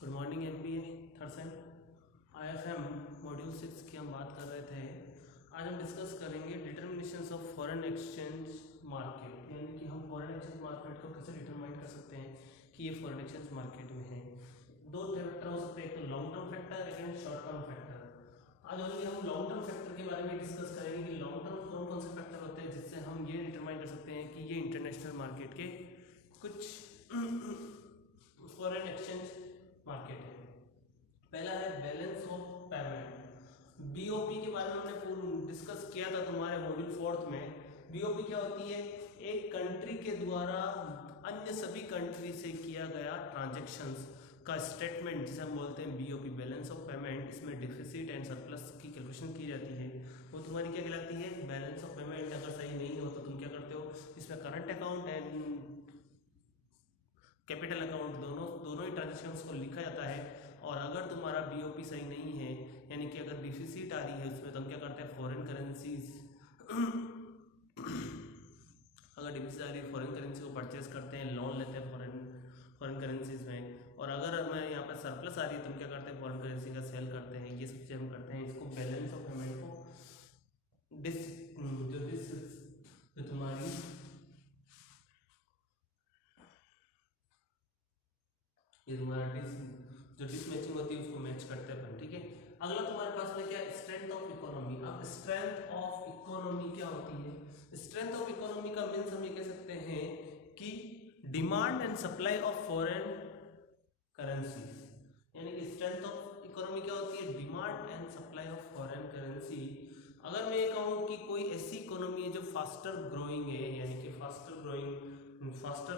Good morning MBA third same IFM module 6 की हम बात कर रहे थे। आज हम डिस्कस करेंगे डिटर्मिनेशंस ऑफ फॉरेन एक्सचेंज मार्केट, यानी कि हम फॉरेन एक्सचेंज मार्केट को कैसे डिटरमाइन कर सकते हैं कि ये फॉरेन एक्सचेंज मार्केट में है। दो फैक्टर हो सकते हैं, एक तो लॉन्ग टर्म फैक्टर, एक शॉर्ट टर्म फैक्टर। आज ओनली हम लॉन्ग टर्म फैक्टर के बारे में डिस्कस करेंगे कि लॉन्ग टर्म कौन कौन से फैक्टर होते हैं जिससे हम ये डिटरमाइन कर सकते हैं कि ये इंटरनेशनल मार्केट के कुछ फॉरेन एक्सचेंज मार्केट है। पहला है बैलेंस ऑफ पेमेंट। बीओपी के बारे में हमने पूर्ण डिस्कस किया था तुम्हारे मॉड्यूल 4 में। बीओपी क्या होती है? एक कंट्री के द्वारा अन्य सभी कंट्री से किया गया ट्रांजैक्शंस का स्टेटमेंट, जिसे हम बोलते हैं बीओपी, बैलेंस ऑफ पेमेंट। इसमें डिफिसिट एंड सरप्लस की कैलकुलेशन की जाती है। वो तुम्हारी क्या कहलाती है? Balance of payment. अगर सही नहीं हो तो तुम क्या करते हो? इसमें current account and capital account दोनों ही ट्रांजेक्शन्स को लिखा जाता है। और अगर तुम्हारा बीओपी सही नहीं है, यानी कि अगर डिफिसिट आ रही है उसमें, तो हम क्या करते हैं? फॉरेन करेंसीज अगर डिफिसिट आ रही है फॉरेन करेंसी को परचेज करते हैं, लोन लेते हैं फॉरेन करेंसीज में। और अगर हमें यहाँ पर सरप्लस आ रही है तो हम क्या करते हैं? फॉरेन करेंसी का सेल करते हैं। ये सब चीज़ें हम करते हैं। इसको बैलेंस ऑफ पेमेंट को जो तुम्हारी ये तुम्हारा जो डिसमैचिंग होती है उसको मैच करते हैं अपन, ठीक है। अगला तुम्हारे पास में क्या है? Strength of economy. अब स्ट्रेंथ ऑफ इकोनॉमी क्या होती है? स्ट्रेंथ ऑफ इकोनॉमी का मीन्स हम ये कह सकते हैं कि demand and supply of foreign currency, यानी कि स्ट्रेंथ ऑफ इकोनॉमी क्या होती है? Demand and supply of foreign currency. अगर मैं ये कहूँ कि कोई ऐसी इकोनॉमी है जो फास्टर ग्रोइंग है, यानी कि फास्टर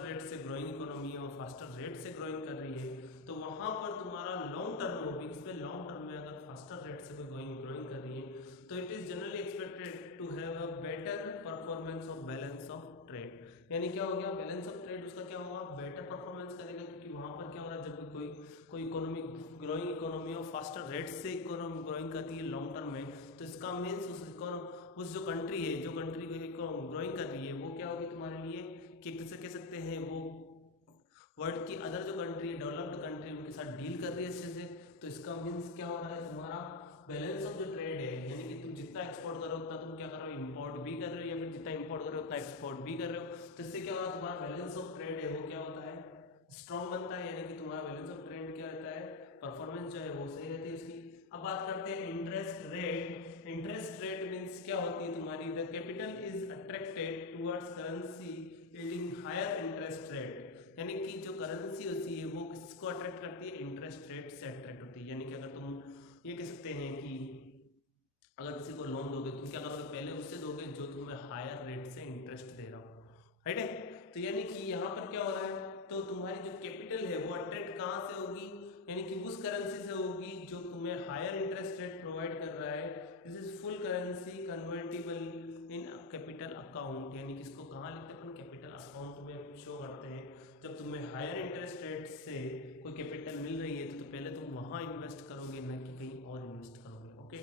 रेट से ग्रोइंग इकोनॉमी है और फास्टर रेट से ग्रोइंग कर रही है, तो वहां पर तुम्हारा लॉन्ग टर्म में, इसमें लॉन्ग टर्म में अगर फास्टर रेट से कोई ग्रोइंग कर रही है, तो it is generally expected to have a better performance of balance of trade. यानी क्या हो गया? बैलेंस ऑफ ट्रेड उसका क्या होगा? बेटर परफॉर्मेंस करेगा, क्योंकि वहां पर क्या हो रहा है? जब भी कोई इकोनॉमी ग्रोइंग इकोनॉमी और फास्टर रेट से इकोनॉमी ग्रोइंग करती है लॉन्ग टर्म में, तो इसका मीन्स उस जो कंट्री है, जो कंट्री ग्रोइंग कर रही है, वो क्या होगी तुम्हारे लिए कि एक तरह से कह सकते हैं वो वर्ल्ड की अदर जो कंट्री है, डेवलप्ड कंट्री, उनके साथ डील कर रही है अच्छे से। तो इसका मीन्स क्या हो रहा है? तुम्हारा बैलेंस ऑफ जो ट्रेड है, यानी कि तुम जितना एक्सपोर्ट कर रहे हो उतना तुम क्या कर रहे हो? इंपोर्ट भी कर रहे हो, या फिर जितना इंपोर्ट कर रहे हो उतना एक्सपोर्ट भी कर रहे हो। तो इससे क्या होगा? तुम्हारा बैलेंस ऑफ ट्रेड है वो क्या होता है? स्ट्रॉन्ग बनता है, यानी कि तुम्हारा बैलेंस ऑफ ट्रेड क्या रहता है? परफॉर्मेंस जो है वो सही रहती है उसकी। अब बात करते हैं interest rate. Interest rate means क्या होती है तुम्हारी? The capital is attracted towards currency yielding higher interest rate, यानी कि जो करेंसी होती है वो किसको अट्रैक्ट करती है? इंटरेस्ट रेट से अट्रैक्ट होती है। यानी कि अगर तुम ये कह सकते हैं कि अगर किसी को लोन दोगे, तुम क्या करोगे? पहले उससे दोगे जो तुम्हें हायर रेट से इंटरेस्ट दे रहा हो, राइट है। तो यानी कि यहाँ पर क्या हो रहा है? तो तुम्हारी जो कैपिटल है वो अट्रैक्ट कहाँ से होगी? यानी कि उस करेंसी से होगी जो तुम्हें हायर इंटरेस्ट रेट प्रोवाइड कर रहा है। This is full currency convertible in capital account, यानी कि इसको कहाँ लिखते हैं अपन? कैपिटल अकाउंट में शो करते हैं। जब तुम्हें हायर इंटरेस्ट रेट से कोई कैपिटल मिल रही है तो पहले तुम वहाँ इन्वेस्ट करोगे, न कि कहीं और इन्वेस्ट करोगे, ओके।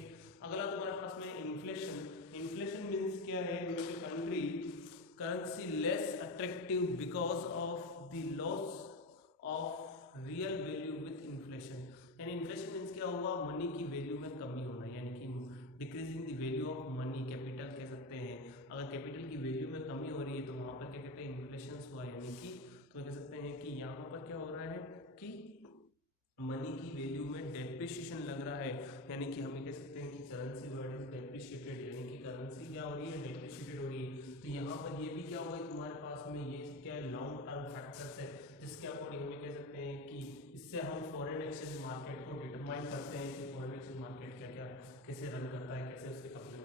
अगला तुम्हारे पास में इन्फ्लेशन। इन्फ्लेशन मीन्स क्या है? Country currency less attractive because of the loss of real value with inflation। यानी इन्फ्लेशन मीन्स क्या हुआ? मनी की वैल्यू में कमी होना, यानी कि decreasing the value of money, capital कह सकते हैं। अगर कैपिटल की वैल्यू में कमी हो रही है तो वहां पर क्या कहते हैं? इन्फ्लेशन हुआ, यानी कि तो कह सकते हैं कि यहाँ पर क्या हो रहा है कि मनी की वैल्यू में डेप्रिशिएशन लग रहा है। यानी कि हम ये कह सकते हैं कि करेंसी वर्ड इज डेप्रिशिएटेड, यानी कि करेंसी क्या हो रही है? डेप्रिशिएटेड हो रही है। तो यहाँ पर ये भी क्या होगा तुम्हारे पास में? ये क्या है? लॉन्ग टर्म फैक्टर्स है, जिसके अकॉर्डिंग हम कह सकते हैं कि इससे हम फॉरेन एक्सचेंज मार्केट को डिटरमाइन करते हैं कि फॉरेन एक्सचेंज मार्केट क्या क्या कैसे रन करता है, कैसे उसके कपड़े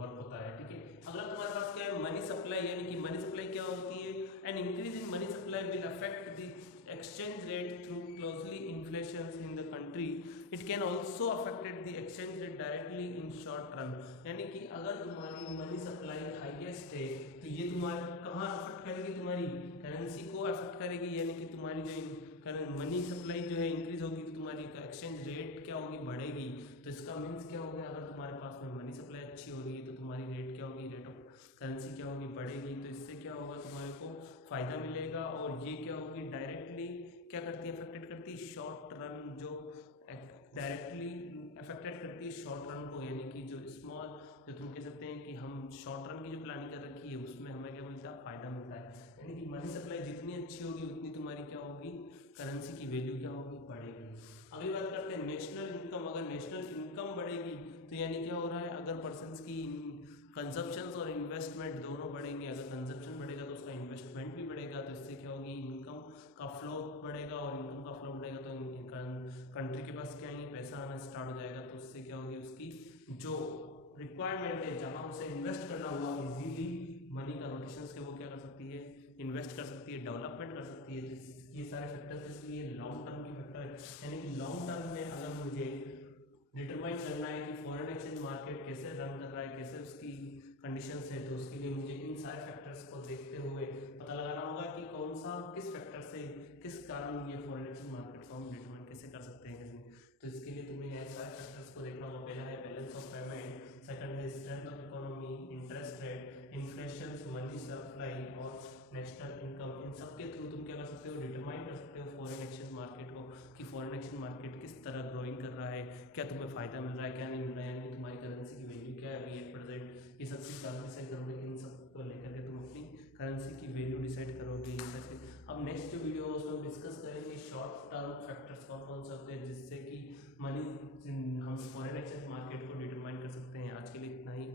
वर्क होता है, ठीक है। अगला तुम्हारे पास क्या है? Money supply. यानी कि मनी सप्लाई क्या होती है? An increase in money supply will affect the exchange rate through closely inflations in the country. It can also affected the exchange rate directly in short run। यानी कि अगर तुम्हारी money supply highest है तो ये तुम्हारे कहाँ अफेक्ट करेगी? तुम्हारी करेंसी को अफेक्ट करेगी, यानी कि तुम्हारी जो मनी सप्लाई जो है इंक्रीज होगी तो तुम्हारी एक्सचेंज रेट क्या होगी? बढ़ेगी। तो इसका मीन्स क्या हो गया? अगर तुम्हारे पास में मनी सप्लाई अच्छी हो रही है तो तुम्हारी रेट क्या होगी? रेट ऑफ करेंसी क्या होगी? बढ़ेगी। तो इससे क्या होगा? तुम्हारे को फायदा मिलेगा। और ये क्या होगी? डायरेक्टली क्या करती है, अफेक्टेड करती है शॉर्ट रन, जो डायरेक्टली अफेक्टेड करती है शॉर्ट रन को, यानी कि जो स्मॉल, जो तुम कह सकते हैं कि हम शॉर्ट रन की जो प्लानिंग कर रखी है उसमें हमें क्या मिलता है, फायदा मिलता है। यानी कि मनी सप्लाई जितनी अच्छी होगी उतनी तुम्हारी क्या होगी, करेंसी की वैल्यू क्या होगी, बढ़ेगी। अगली बात करते हैं नेशनल इनकम। अगर नेशनल इनकम बढ़ेगी तो यानी क्या हो रहा है, अगर पर्सन्स की कंजप्शन और इन्वेस्टमेंट दोनों बढ़ेंगे, अगर कंजप्शन बढ़ेगा तो उसका इन्वेस्टमेंट भी बढ़ेगा, तो इससे क्या होगी, इनकम का फ्लो बढ़ेगा, और इनकम का फ्लो बढ़ेगा तो कंट्री के पास क्या आएंगे, पैसा आना स्टार्ट हो जाएगा। तो उससे क्या होगी, उसकी जो रिक्वायरमेंट है जहाँ उसे इन्वेस्ट करना हुआ इजीली मनी का रोटेशन के, वो क्या कर सकती है, इन्वेस्ट कर सकती है, डेवलपमेंट कर सकती है। ये सारे फैक्टर्स इसलिए लॉन्ग टर्म के फैक्टर है। यानी कि लॉन्ग टर्म में अगर मुझे डिटरमाइन करना है कि फॉरेन एक्सचेंज मार्केट कैसे रन कर रहा है, कैसे उसकी कंडीशंस है, तो उसके लिए मुझे इन सारे फैक्टर्स को देखते हुए पता लगाना होगा कि कौन सा किस फैक्टर से, किस कारण ये फॉरेन एक्सचेंज मार्केट को हम डिटरमाइन कैसे कर सकते हैं कैसे। तो इसके लिए तुम्हें ये सारे फैक्टर्स को देखना होगा। पहला है बैलेंस ऑफ पेमेंट, सेकंड है strength of economy, interest rate, inflation, money supply और नेशनल इनकम। इन सब के थ्रू तुम क्या कर सकते हो, डिटरमाइन कर सकते हो फॉरेन एक्सचेंज मार्केट को, कि फॉरेन एक्सचेंज मार्केट किस तरह ग्रोइंग कर रहा है, क्या तुम्हें फायदा मिल रहा है, क्या नहीं मिल रहा है, यानी तुम्हारी करेंसी की वैल्यू क्या है अभी एट प्रेजेंट, ये सब चीज़ आप डिसाइड करोगे। इन सब को लेकर के तुम अपनी करेंसी की वैल्यू डिसाइड करोगे जैसे। अब नेक्स्ट जो वीडियो है उसमें हम डिस्कस करेंगे शॉर्ट टर्म फैक्टर्स कौन कौन से होते हैं जिससे कि मनी हम फॉरेन एक्सचेंज मार्केट को डिटरमाइन कर सकते हैं। आज के लिए इतना ही।